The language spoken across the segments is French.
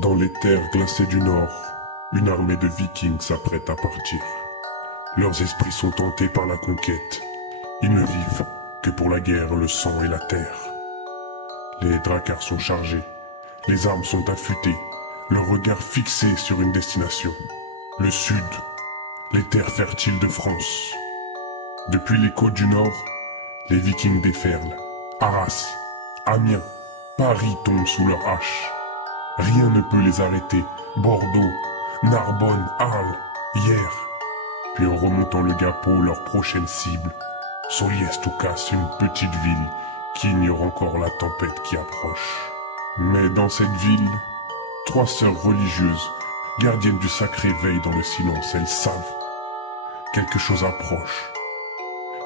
Dans les terres glacées du Nord, une armée de Vikings s'apprête à partir. Leurs esprits sont tentés par la conquête. Ils ne vivent que pour la guerre, le sang et la terre. Les dracars sont chargés, les armes sont affûtées, leur regard fixé sur une destination. Le Sud, les terres fertiles de France. Depuis les côtes du Nord, les Vikings déferlent. Arras, Amiens, Paris tombent sous leurs haches. Rien ne peut les arrêter. Bordeaux, Narbonne, Arles, Hyères. Puis en remontant le Gapot, leur prochaine cible, Soliès-Toucas, une petite ville qui ignore encore la tempête qui approche. Mais dans cette ville, 3 sœurs religieuses, gardiennes du sacré, veillent dans le silence. Elles savent. Quelque chose approche.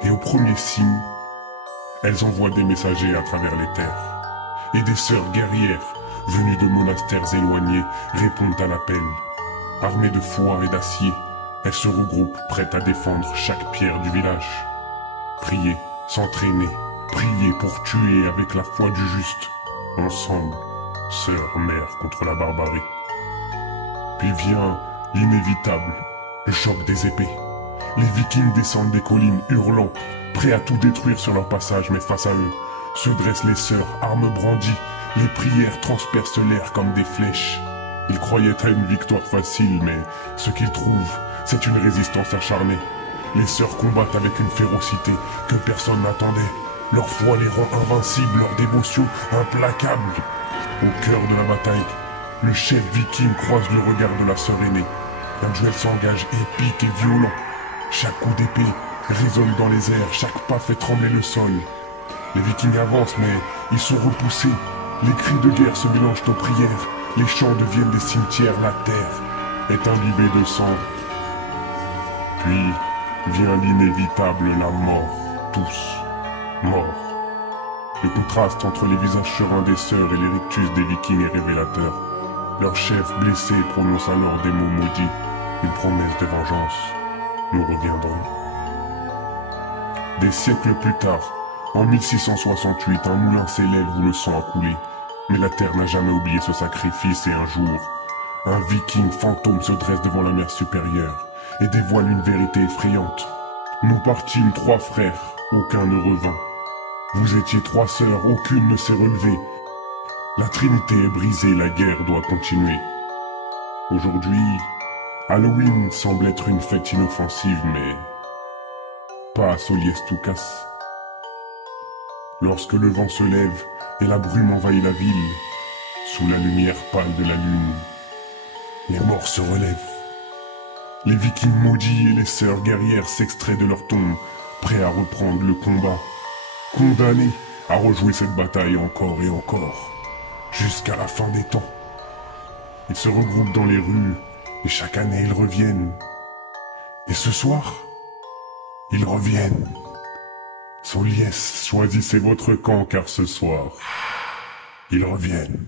Et au premier signe, elles envoient des messagers à travers les terres. Et des sœurs guerrières, venues de monastères éloignés, répondent à l'appel. Armées de foi et d'acier, elles se regroupent, prêtes à défendre chaque pierre du village. Prier, s'entraîner, prier pour tuer avec la foi du juste. Ensemble, sœurs, mères contre la barbarie. Puis vient l'inévitable, le choc des épées. Les Vikings descendent des collines hurlant, prêts à tout détruire sur leur passage, mais face à eux, se dressent les sœurs, armes brandies. Les prières transpercent l'air comme des flèches. Ils croyaient à une victoire facile, mais ce qu'ils trouvent, c'est une résistance acharnée. Les sœurs combattent avec une férocité que personne n'attendait. Leur foi les rend invincibles, leur dévotion implacable. Au cœur de la bataille, le chef viking croise le regard de la sœur aînée. Un duel s'engage épique et violent. Chaque coup d'épée résonne dans les airs, chaque pas fait trembler le sol. Les Vikings avancent, mais ils sont repoussés. Les cris de guerre se mélangent aux prières. Les champs deviennent des cimetières, la terre est imbibée de sang. Puis vient l'inévitable, la mort. Tous morts. Le contraste entre les visages sereins des sœurs et les rictus des Vikings est révélateur. Leur chef blessé prononce alors des mots maudits, une promesse de vengeance. Nous reviendrons. Des siècles plus tard, en 1668, un moulin s'élève où le sang a coulé. Mais la terre n'a jamais oublié ce sacrifice et un jour, un viking fantôme se dresse devant la mer supérieure et dévoile une vérité effrayante. Nous partîmes 3 frères, aucun ne revint. Vous étiez 3 sœurs, aucune ne s'est relevée. La trinité est brisée, la guerre doit continuer. Aujourd'hui, Halloween semble être une fête inoffensive, mais pas à Soliès-Toucas. Lorsque le vent se lève et la brume envahit la ville, sous la lumière pâle de la lune, les morts se relèvent. Les Vikings maudits et les sœurs guerrières s'extraient de leur tombe, prêts à reprendre le combat, condamnés à rejouer cette bataille encore et encore, jusqu'à la fin des temps. Ils se regroupent dans les rues, et chaque année ils reviennent. Et ce soir, ils reviennent. Soliès, choisissez votre camp car ce soir, ils reviennent.